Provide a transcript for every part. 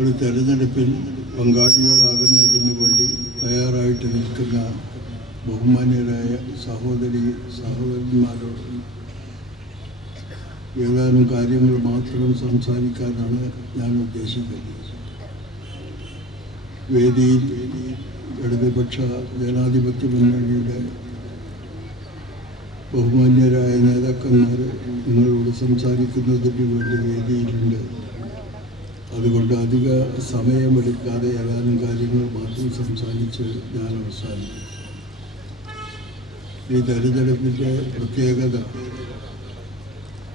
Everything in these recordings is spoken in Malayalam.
ഒരു തെരഞ്ഞെടുപ്പിൽ പങ്കാളികളാകുന്നതിന് വേണ്ടി തയ്യാറായിട്ട് നിൽക്കുന്ന ബഹുമാന്യരായ സഹോദരന്മാരോട് ഏതാനും കാര്യങ്ങൾ മാത്രം സംസാരിക്കാനാണ് ഞാൻ ഉദ്ദേശിക്കുന്നത്. വേദിയിൽ ഇടതുപക്ഷ ജനാധിപത്യ മുന്നണിയുടെ ബഹുമാന്യരായ നേതാക്കന്മാർ നിങ്ങളോട് സംസാരിക്കുന്നതിന് വേണ്ടി വേദിയിലുണ്ട്. അതുകൊണ്ട് അധിക സമയമെടുക്കാതെ ഏതാനും കാര്യങ്ങൾ മാത്രം സംസാരിച്ച് ഞാൻ അവസാനിക്കും. ഈ തെരഞ്ഞെടുപ്പിൻ്റെ പ്രത്യേകത,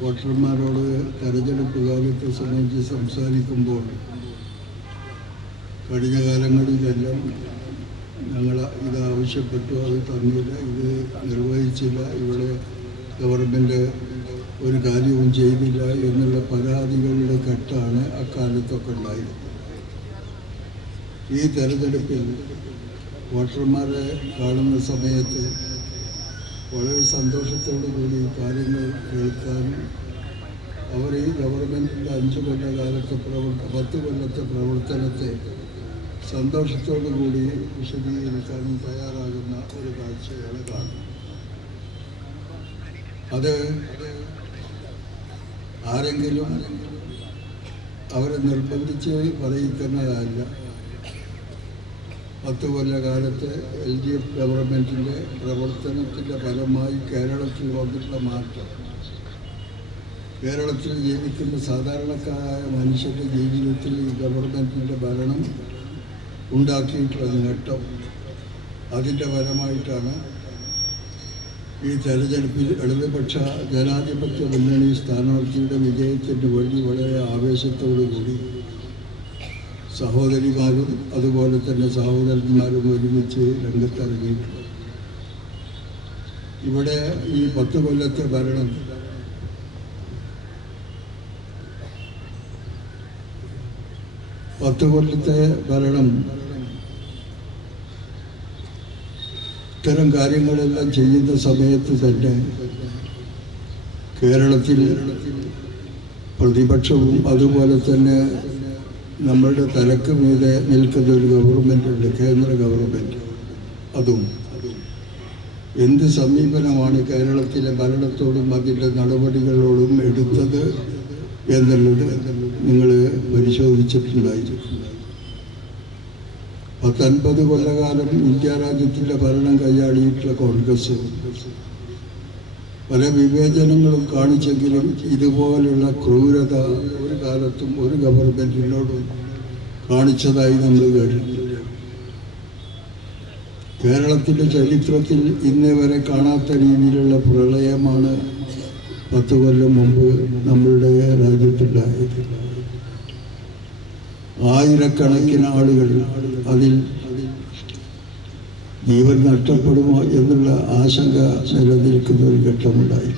വോട്ടർമാരോട് തെരഞ്ഞെടുപ്പ് കാലത്തെ സംബന്ധിച്ച് സംസാരിക്കുമ്പോൾ കഴിഞ്ഞ കാലങ്ങളിലെല്ലാം ഞങ്ങൾ ഇത് ആവശ്യപ്പെട്ടു, അത് തന്നില്ല, ഇത് നിർവഹിച്ചില്ല, ഇവിടെ ഗവൺമെൻറ് ഒരു കാര്യവും ചെയ്തില്ല എന്നുള്ള പരാതികളുടെ കെട്ടാണ് അക്കാലത്തൊക്കെ ഉണ്ടായത്. ഈ തെരഞ്ഞെടുപ്പിൽ വോട്ടർമാരെ കാണുന്ന സമയത്ത് വളരെ സന്തോഷത്തോടു കൂടി കാര്യങ്ങൾ കേൾക്കാനും അവർ ഈ ഗവൺമെൻറ്റിൻ്റെ 5 കൊല്ലകാലത്തെ 10 കൊല്ലത്തെ പ്രവർത്തനത്തെ സന്തോഷത്തോടു കൂടി വിശദീകരിക്കാനും തയ്യാറാകുന്ന ഒരു കാഴ്ചയാണ് കാണുന്നത്. അത് ആരെങ്കിലും അവരെ നിർബന്ധിച്ച് പറയിക്കുന്നതല്ല. 10 കൊല്ലകാലത്തെ LDF ഗവൺമെൻറ്റിൻ്റെ പ്രവർത്തനത്തിൻ്റെ ഫലമായി കേരളത്തിൽ വന്നിട്ടുള്ള മാറ്റം, കേരളത്തിൽ ജീവിക്കുന്ന സാധാരണക്കാരായ മനുഷ്യൻ്റെ ജീവിതത്തിൽ ഈ ഗവൺമെൻറ്റിൻ്റെ ഭരണം ഉണ്ടാക്കിയിട്ടുള്ള നേട്ടം, അതിൻ്റെ ഫലമായിട്ടാണ് ഈ തെരഞ്ഞെടുപ്പിൽ ഇടതുപക്ഷ ജനാധിപത്യ മുന്നണി സ്ഥാനാർത്ഥിയുടെ വിജയത്തിന് വേണ്ടി വളരെ ആവേശത്തോടു കൂടി സഹോദരിമാരും അതുപോലെ തന്നെ സഹോദരന്മാരും ഒരുമിച്ച് രംഗത്തിറങ്ങിയിട്ടുണ്ട്. ഇവിടെ ഈ 10 കൊല്ലത്തെ ഭരണം ഇത്തരം കാര്യങ്ങളെല്ലാം ചെയ്യുന്ന സമയത്ത് തന്നെ കേരളത്തിൽ പ്രതിപക്ഷവും അതുപോലെ തന്നെ നമ്മളുടെ തലക്ക് മീതെ നിൽക്കുന്ന ഒരു ഗവൺമെൻറ്റുണ്ട്, കേന്ദ്ര ഗവൺമെൻറ്. അതും എന്ത് സമീപനമാണ് കേരളത്തിലെ ഭരണത്തോടും അതിൻ്റെ നടപടികളോടും എടുത്തത് എന്നുള്ളത് നിങ്ങൾ പരിശോധിച്ചിട്ടുണ്ടായിരിക്കും. 50 കൊല്ലകാലം ഇന്ത്യ രാജ്യത്തിൻ്റെ ഭരണം കൈയാളിയിട്ടുള്ള കോൺഗ്രസ് പല വിവേചനങ്ങളും കാണിച്ചെങ്കിലും ഇതുപോലുള്ള ക്രൂരത ഒരു കാലത്തും ഒരു ഗവൺമെൻറ്റിനോടും കാണിച്ചതായി നമ്മൾ കേട്ടിട്ടില്ല. കേരളത്തിൻ്റെ ചരിത്രത്തിൽ ഇന്നേ വരെ കാണാത്ത രീതിയിലുള്ള പ്രളയമാണ് 10 കൊല്ലം മുമ്പ് നമ്മളുടെ രാജ്യത്തുണ്ടായത്. ആയിരക്കണക്കിന് ആളുകൾ അതിൽ ജീവൻ നഷ്ടപ്പെടുമോ എന്നുള്ള ആശങ്ക നിലനിൽക്കുന്ന ഒരു ഘട്ടമുണ്ടായി.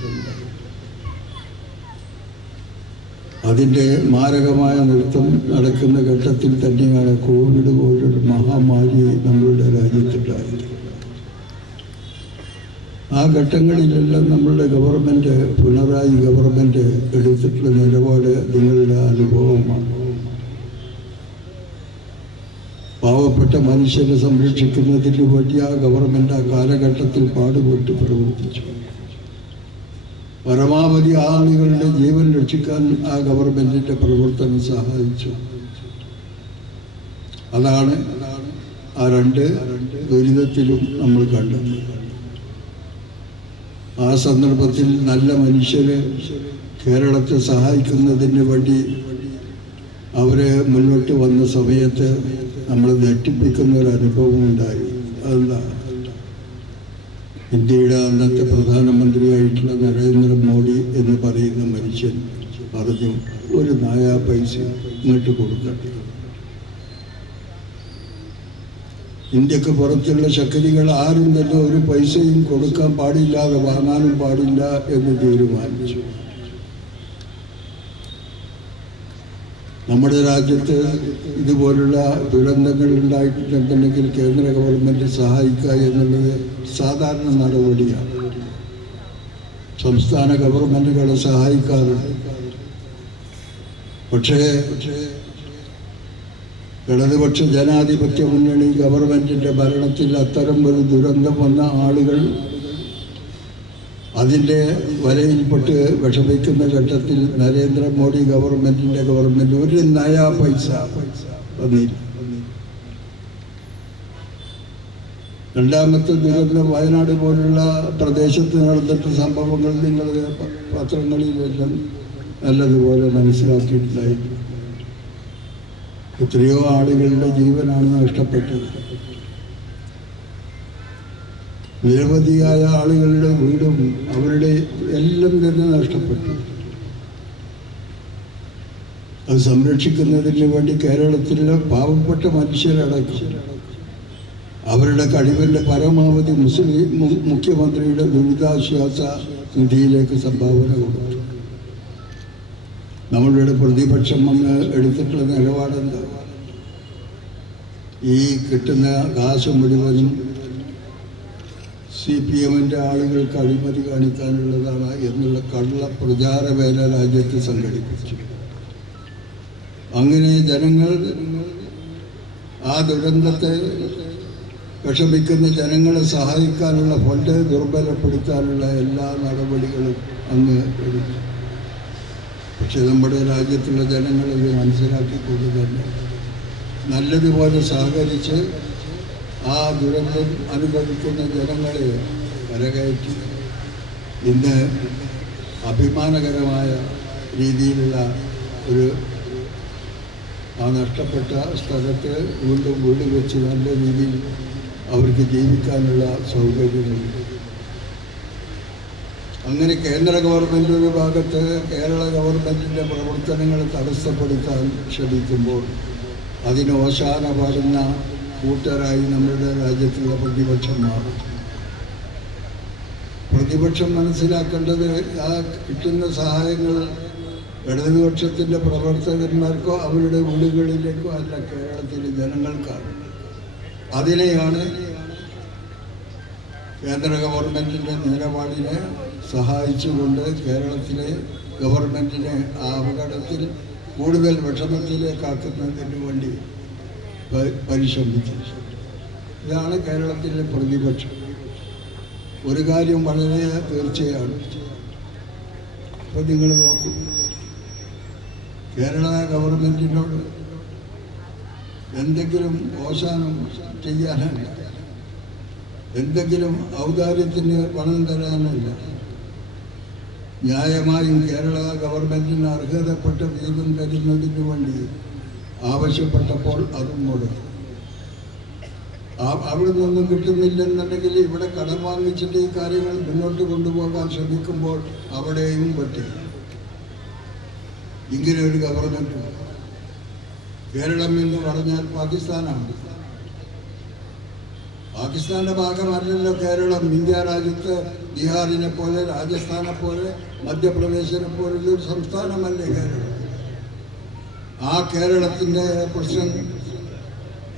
അതിൻ്റെ മാരകമായ നൃത്തം നടക്കുന്ന ഘട്ടത്തിൽ തന്നെയാണ് കോവിഡ് പോലൊരു മഹാമാരി നമ്മളുടെ രാജ്യത്തുണ്ടായത്. ആ ഘട്ടങ്ങളിലെല്ലാം നമ്മളുടെ ഗവൺമെൻറ്, പിണറായി ഗവൺമെൻറ് എടുത്തിട്ടുള്ള നിലപാട് നിങ്ങളുടെ അനുഭവമാണ്. പാവപ്പെട്ട മനുഷ്യരെ സംരക്ഷിക്കുന്നതിന് വേണ്ടി ആ ഗവൺമെൻറ് ആ കാലഘട്ടത്തിൽ പാടുപെട്ട് പ്രവർത്തിച്ചു. പരമാവധി ആളുകളുടെ ജീവൻ രക്ഷിക്കാൻ ആ ഗവൺമെൻറ്റിൻ്റെ പ്രവർത്തനം സഹായിച്ചു. അതാണ് ആ 2 ദുരിതത്തിലും നമ്മൾ കണ്ടത്. ആ സന്ദർഭത്തിൽ നല്ല മനുഷ്യരെ കേരളത്തെ സഹായിക്കുന്നതിന് വേണ്ടി അവരെ മുന്നോട്ട് വന്ന സമയത്ത് നമ്മൾ ഞെട്ടിപ്പിക്കുന്ന ഒരു അനുഭവം ഉണ്ടായി. അതെന്താ, ഇന്ത്യയുടെ അന്നത്തെ പ്രധാനമന്ത്രിയായിട്ടുള്ള നരേന്ദ്രമോദി എന്ന് പറയുന്ന മനുഷ്യൻ പറഞ്ഞു, ഒരു 4 പൈസ ഇങ്ങോട്ട് കൊടുക്കട്ടെ. ഇന്ത്യക്ക് പുറത്തുള്ള ശക്തികൾ ആരും തന്നെ ഒരു പൈസയും കൊടുക്കാൻ പാടില്ലാതെ വാങ്ങാനും പാടില്ല എന്ന് തീരുമാനിച്ചു. നമ്മുടെ രാജ്യത്ത് ഇതുപോലുള്ള ദുരന്തങ്ങൾ ഉണ്ടായിട്ടുണ്ടെങ്കിൽ കേന്ദ്ര ഗവൺമെൻറ് സഹായിക്കുക എന്നുള്ളത് സാധാരണ നടപടിയാണ്. സംസ്ഥാന ഗവൺമെൻറ്റുകളെ സഹായിക്കാറുണ്ട്. പക്ഷേ ഇടതുപക്ഷ ജനാധിപത്യ മുന്നണി ഗവൺമെൻറ്റിൻ്റെ ഭരണത്തിൽ അത്തരം ഒരു ദുരന്തം വന്ന ആളുകൾ അതിൻ്റെ വലയിൽപ്പെട്ട് വിഷമിക്കുന്ന ഘട്ടത്തിൽ നരേന്ദ്രമോദി ഗവൺമെൻറ് ഒരു നയാ പൈസ തന്നില്ല. രണ്ടാമത്തെ ദുരന്തം വയനാട് പോലുള്ള പ്രദേശത്ത് നടന്നിട്ട് സംഭവങ്ങൾ നിങ്ങൾ പത്രങ്ങളിലെല്ലാം നല്ലതുപോലെ മനസ്സിലാക്കിയിട്ടുണ്ടായിരുന്നു. എത്രയോ ആളുകളുടെ ജീവനാണ് നഷ്ടപ്പെട്ടത്. നിരവധിയായ ആളുകളുടെ വീടും അവരുടെ എല്ലാം തന്നെ നഷ്ടപ്പെട്ടു. അത് സംരക്ഷിക്കുന്നതിന് വേണ്ടി കേരളത്തിലെ പാവപ്പെട്ട മനുഷ്യരടക്കം അവരുടെ കഴിവിൻ്റെ പരമാവധി മുഖ്യമന്ത്രിയുടെ ദുരിതാശ്വാസ നിധിയിലേക്ക് സംഭാവന കൊടുത്തു. നമ്മളുടെ പ്രതിപക്ഷം വന്ന് എടുത്തിട്ടുള്ള നിലപാടെന്താ? ഈ കിട്ടുന്ന കാശ് മുഴുവനും CPM-ൻ്റെ ആളുകൾക്ക് അഴിമതി കാണിക്കാനുള്ളതാണ് എന്നുള്ള കള്ള പ്രചാരവേല രാജ്യത്ത് സംഘടിപ്പിച്ചു. അങ്ങനെ ജനങ്ങൾ ആ ദുരന്തത്തെ വിഷമിക്കുന്ന ജനങ്ങളെ സഹായിക്കാനുള്ള ഫണ്ട് ദുർബലപ്പെടുത്താനുള്ള എല്ലാ നടപടികളും അങ്ങ് എടുത്തു. പക്ഷെ നമ്മുടെ രാജ്യത്തുള്ള ജനങ്ങളിത് മനസ്സിലാക്കിക്കൊണ്ട് തന്നെ നല്ലതുപോലെ സഹകരിച്ച് ആ ദുരന്തം അനുഭവിക്കുന്ന ജനങ്ങളെ കരകയറ്റി ഇന്ന് അഭിമാനകരമായ രീതിയിലുള്ള ഒരു ആ നഷ്ടപ്പെട്ട സ്ഥലത്ത് വീണ്ടും വീട് വെച്ച് നല്ല രീതിയിൽ അവർക്ക് ജീവിക്കാനുള്ള സൗകര്യമുണ്ട്. അങ്ങനെ കേന്ദ്ര ഗവൺമെൻറ് ഒരു ഭാഗത്ത് കേരള ഗവൺമെൻറ്റിൻ്റെ പ്രവർത്തനങ്ങൾ തടസ്സപ്പെടുത്താൻ ശ്രമിക്കുമ്പോൾ അതിന് ഓശാന പാടുന്ന കൂട്ടരായി നമ്മുടെ രാജ്യത്തുള്ള പ്രതിപക്ഷം മാറും. പ്രതിപക്ഷം മനസ്സിലാക്കേണ്ടത് ആ കിട്ടുന്ന സഹായങ്ങൾ ഇടതുപക്ഷത്തിൻ്റെ പ്രവർത്തകന്മാർക്കോ അവരുടെ വീടുകളിലേക്കോ അല്ല, കേരളത്തിലെ ജനങ്ങൾക്കാണ്. അതിനെയാണ് കേന്ദ്ര ഗവൺമെൻറ്റിൻ്റെ നിലപാടിനെ സഹായിച്ചുകൊണ്ട് കേരളത്തിലെ ഗവൺമെൻറ്റിനെ ആ അപകടത്തിൽ കൂടുതൽ വിഷമത്തിലേക്കാക്കുന്നതിന് വേണ്ടി പരിശ്രമിച്ചു. ഇതാണ് കേരളത്തിലെ പ്രതിപക്ഷം. ഒരു കാര്യം വളരെ തീർച്ചയാണ്. അപ്പോൾ നിങ്ങൾ നോക്കൂ, കേരള ഗവൺമെൻറ്റിനോട് എന്തെങ്കിലും ഓശാനം ചെയ്യാനല്ല, എന്തെങ്കിലും ഔദാര്യത്തിന് പണം തരാനല്ല. ന്യായമായും കേരള ഗവൺമെൻറ്റിന് അർഹതപ്പെട്ട വീതം തരുന്നതിന് വേണ്ടി ആവശ്യപ്പെട്ടപ്പോൾ അതും മുടക്കി. അവിടെ നിന്നൊന്നും കിട്ടുന്നില്ലെന്നുണ്ടെങ്കിൽ ഇവിടെ കടം വാങ്ങിച്ചിട്ട് ഈ കാര്യങ്ങൾ മുന്നോട്ട് കൊണ്ടുപോകാൻ ശ്രമിക്കുമ്പോൾ അവിടെയും പറ്റി. ഇങ്ങനെ ഒരു ഗവൺമെൻറ്, കേരളം എന്ന് പറഞ്ഞാൽ പാകിസ്ഥാനാണ്. പാകിസ്ഥാന്റെ ഭാഗമല്ലല്ലോ കേരളം. ഇന്ത്യ രാജ്യത്ത് ബീഹാറിനെ പോലെ, രാജസ്ഥാനെ പോലെ, മധ്യപ്രദേശിനെ പോലുള്ള ഒരു സംസ്ഥാനമല്ലേ കേരളം. ആ കേരളത്തിൻ്റെ പ്രശ്നം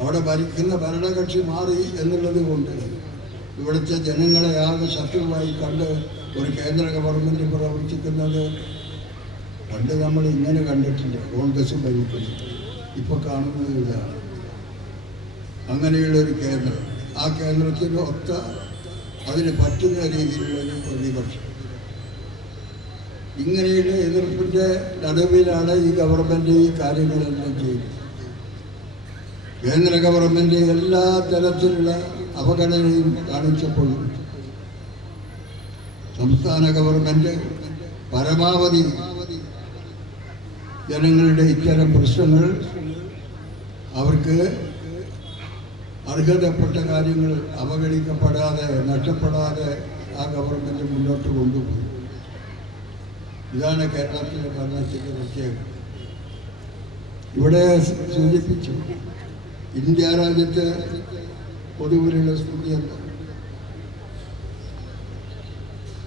അവിടെ ഭരിക്കുന്ന ഭരണകക്ഷി മാറി എന്നുള്ളത് കൊണ്ട് ഇവിടുത്തെ ജനങ്ങളെ ആകെ ശത്രുവായി കണ്ട് ഒരു കേന്ദ്ര ഗവൺമെൻറ് പ്രവർത്തിക്കുന്നത് പണ്ട് നമ്മൾ ഇങ്ങനെ കണ്ടിട്ടില്ല. കോൺഗ്രസ് ഭരിക്കുന്നു, ഇപ്പോൾ കാണുന്നത് ഇതാണ്. അങ്ങനെയുള്ളൊരു കേന്ദ്രം, ആ കേന്ദ്രത്തിന് ഒത്ത അതിന് പറ്റുന്ന രീതിയിലുള്ളൊരു പ്രതിപക്ഷം. ഇങ്ങനെയുള്ള എതിർപ്പിൻ്റെ നടുവിലാണ് ഈ ഗവൺമെൻറ് ഈ കാര്യങ്ങളെല്ലാം ചെയ്യുന്നത്. കേന്ദ്ര ഗവൺമെൻറ് എല്ലാ തരത്തിലുള്ള അവഗണനയും കാണിച്ചപ്പോഴും സംസ്ഥാന ഗവൺമെൻറ് പരമാവധി ജനങ്ങളുടെ ഇത്തരം പ്രശ്നങ്ങൾ അവർക്ക് അർഹതപ്പെട്ട കാര്യങ്ങൾ അവഗണിക്കപ്പെടാതെ, നഷ്ടപ്പെടാതെ ആ ഗവൺമെൻറ് മുന്നോട്ട് കൊണ്ടുപോയി. ഇതാണ് കേരളത്തിലെ ഭരണത്തിൻ്റെ പ്രത്യേകത. ഇവിടെ സൂചിപ്പിച്ചു, ഇന്ത്യ രാജ്യത്ത് പൊതുവിലുള്ള സ്ഥിതി എന്താ?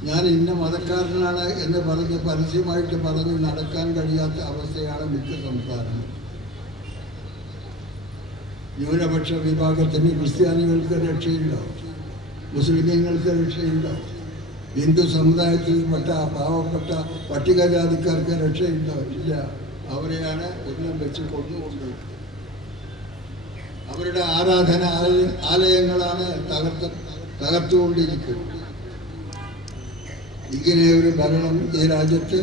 ഞാൻ ഇന്ന മതക്കാരനാണ് എന്ന് പറഞ്ഞ് പരസ്യമായിട്ട് പറഞ്ഞ് നടക്കാൻ കഴിയാത്ത അവസ്ഥയാണ് മിക്ക സംസ്ഥാനങ്ങൾ. ന്യൂനപക്ഷ വിഭാഗത്തിന് ക്രിസ്ത്യാനികൾക്ക് രക്ഷയില്ല, മുസ്ലിമീങ്ങൾക്ക് രക്ഷയില്ല, ഹിന്ദു സമുദായത്തിൽപ്പെട്ട പാവപ്പെട്ട പട്ടികജാതിക്കാർക്ക് രക്ഷയില്ല. ഇല്ല, അവരെയാണ് ഒന്നും വെച്ച് കൊണ്ടുകൊണ്ടത്. അവരുടെ ആരാധന ആലയങ്ങളാണ് തകർത്തുകൊണ്ടിരിക്കുന്നത്. ഇങ്ങനെ ഒരു ഭരണം ഈ രാജ്യത്ത്,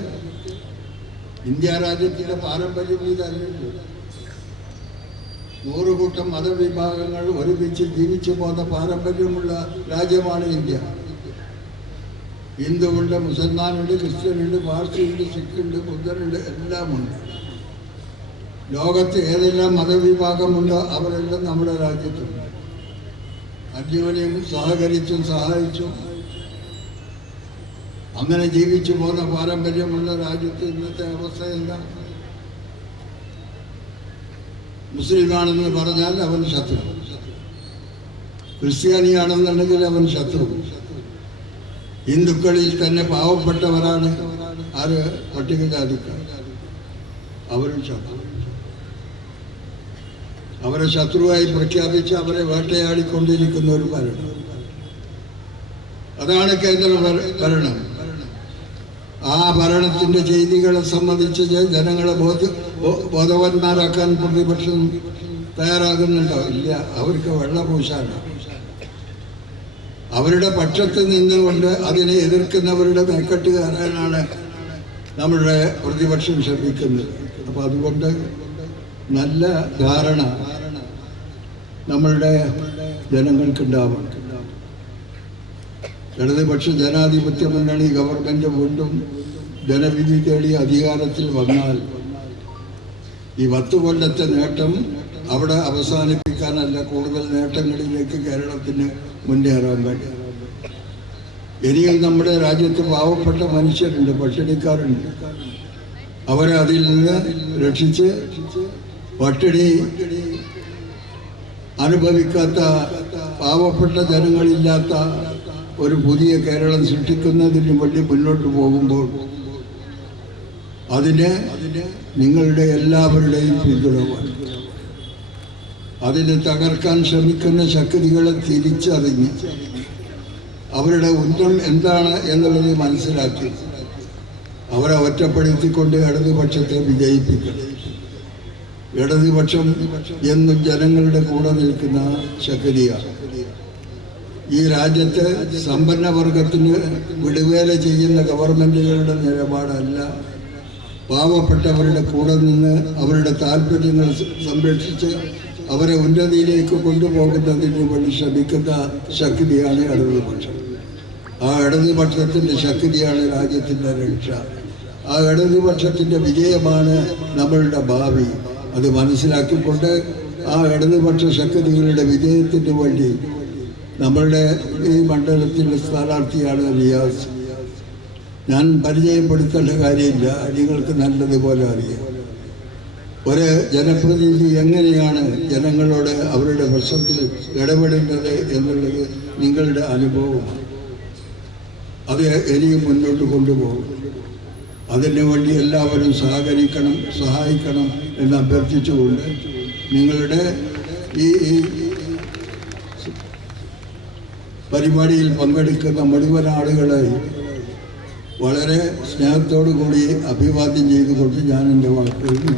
ഇന്ത്യ രാജ്യത്തിൻ്റെ പാരമ്പര്യം ഇതല്ലല്ലോ. 100 കൂട്ടം മതവിഭാഗങ്ങൾ ഒരുമിച്ച് ജീവിച്ചു പോകുന്ന പാരമ്പര്യമുള്ള രാജ്യമാണ് ഇന്ത്യ. ഹിന്ദുവുണ്ട്, മുസൽമാനുണ്ട്, ക്രിസ്ത്യനുണ്ട്, പാർസിയുണ്ട്, സിഖുണ്ട്, ബുദ്ധനുണ്ട്, എല്ലാമുണ്ട്. ലോകത്ത് ഏതെല്ലാം മതവിഭാഗമുണ്ടോ അവരെല്ലാം നമ്മുടെ രാജ്യത്തുണ്ട്. അന്യോന്യം സഹകരിച്ചും സഹായിച്ചും അങ്ങനെ ജീവിച്ചു പോകുന്ന പാരമ്പര്യമുള്ള രാജ്യത്ത് ഇന്നത്തെ അവസ്ഥ എന്താ? മുസ്ലിമാണെന്ന് പറഞ്ഞാൽ അവൻ ശത്രു, ക്രിസ്ത്യാനിയാണെന്നുണ്ടെങ്കിൽ അവൻ ശത്രു. ഹിന്ദുക്കളിൽ തന്നെ പാവപ്പെട്ടവരാണ് ആര്? പട്ടികജാതിക്കാർ, അവരും ശത്രു. അവരെ ശത്രുവായി പ്രഖ്യാപിച്ച് അവരെ വേട്ടയാടിക്കൊണ്ടിരിക്കുന്ന ഒരു ഭരണം, അതാണ് കേന്ദ്ര ഭരണം. ആ ഭരണത്തിൻ്റെ ചെയ്തികളെ സംബന്ധിച്ച് ജനങ്ങളെ ബോധവാന്മാരാക്കാൻ പ്രതിപക്ഷം തയ്യാറാകുന്നുണ്ടോ? ഇല്ല. അവർക്ക് വെള്ളപൂശാണ്. അവരുടെ പക്ഷത്ത് നിന്നുകൊണ്ട് അതിനെ എതിർക്കുന്നവരുടെ മേക്കെട്ട് കയറാനാണ് നമ്മളുടെ പ്രതിപക്ഷം ശ്രമിക്കുന്നത്. അപ്പോൾ അതുകൊണ്ട് നല്ല ധാരണ നമ്മളുടെ ജനങ്ങൾക്കുണ്ടാവണം. ഇടതുപക്ഷ ജനാധിപത്യ മുന്നണി ഗവൺമെൻറ് വീണ്ടും ജനവിധി തേടി അധികാരത്തിൽ വന്നാൽ ഈ 10 കൊല്ലത്തെ നേട്ടം അവിടെ അവസാനിപ്പിക്കാനല്ല, കൂടുതൽ നേട്ടങ്ങളിലേക്ക് കേരളത്തിന് മുന്നേറാൻ കഴിയും. ഇനിയും നമ്മുടെ രാജ്യത്ത് പാവപ്പെട്ട മനുഷ്യരുണ്ട്, പട്ടിണിക്കാരുണ്ട്. അവരെ അതിൽ നിന്ന് രക്ഷിച്ച് പട്ടിണി അനുഭവിക്കാത്ത, പാവപ്പെട്ട ജനങ്ങളില്ലാത്ത ഒരു പുതിയ കേരളം സൃഷ്ടിക്കുന്നതിന് വേണ്ടി മുന്നോട്ട് പോകുമ്പോൾ അതിന് നിങ്ങളുടെ എല്ലാവരുടെയും പിന്തുണ വേണം. അതിനെ തകർക്കാൻ ശ്രമിക്കുന്ന ശക്തികളെ തിരിച്ചറിഞ്ഞ് അവരുടെ ഉന്നം എന്താണ് എന്നുള്ളത് മനസ്സിലാക്കി അവരെ ഒറ്റപ്പെടുത്തിക്കൊണ്ട് ഇടതുപക്ഷത്തെ വിജയിപ്പിക്കണം. ഇടതുപക്ഷം എന്നും ജനങ്ങളുടെ കൂടെ നിൽക്കുന്ന ശക്തിയാണ്. ഈ രാജ്യത്ത് സമ്പന്ന വർഗത്തിന് വിടുവേല ചെയ്യുന്ന ഗവൺമെൻറ്റുകളുടെ നിലപാടല്ല, പാവപ്പെട്ടവരുടെ കൂടെ നിന്ന് അവരുടെ താല്പര്യങ്ങൾ സംരക്ഷിച്ച് അവരെ ഉന്നതിയിലേക്ക് കൊണ്ടുപോകുന്നതിന് വേണ്ടി ശ്രമിക്കുന്ന ശക്തിയാണ് ഇടതുപക്ഷം. ആ ഇടതുപക്ഷത്തിൻ്റെ ശക്തിയാണ് രാജ്യത്തിൻ്റെ രക്ഷ. ആ ഇടതുപക്ഷത്തിൻ്റെ വിജയമാണ് നമ്മളുടെ ഭാവി. അത് മനസ്സിലാക്കിക്കൊണ്ട് ആ ഇടതുപക്ഷ ശക്തികളുടെ വിജയത്തിന് വേണ്ടി നമ്മളുടെ ഈ മണ്ഡലത്തിൻ്റെ സ്ഥാനാർത്ഥിയാണ് റിയാസ്. ഞാൻ പരിചയപ്പെടുത്തേണ്ട കാര്യമില്ല, നിങ്ങൾക്ക് നല്ലതുപോലെ അറിയാം. ഒരു ജനപ്രതിനിധി എങ്ങനെയാണ് ജനങ്ങളോട് അവരുടെ പ്രശ്നത്തിൽ ഇടപെടേണ്ടത് എന്നുള്ളത് നിങ്ങളുടെ അനുഭവമാണ്. അത് ഇനിയും മുന്നോട്ട് കൊണ്ടുപോകും. അതിനു വേണ്ടി എല്ലാവരും സഹകരിക്കണം, സഹായിക്കണം എന്ന് അഭ്യർത്ഥിച്ചുകൊണ്ട് നിങ്ങളുടെ ഈ പരിപാടിയിൽ പങ്കെടുക്കുന്ന മുഴുവൻ ആളുകളെ വളരെ സ്നേഹത്തോടു കൂടി അഭിവാദ്യം ചെയ്തുകൊണ്ട് ഞാൻ എൻ്റെ വാക്കുകൾ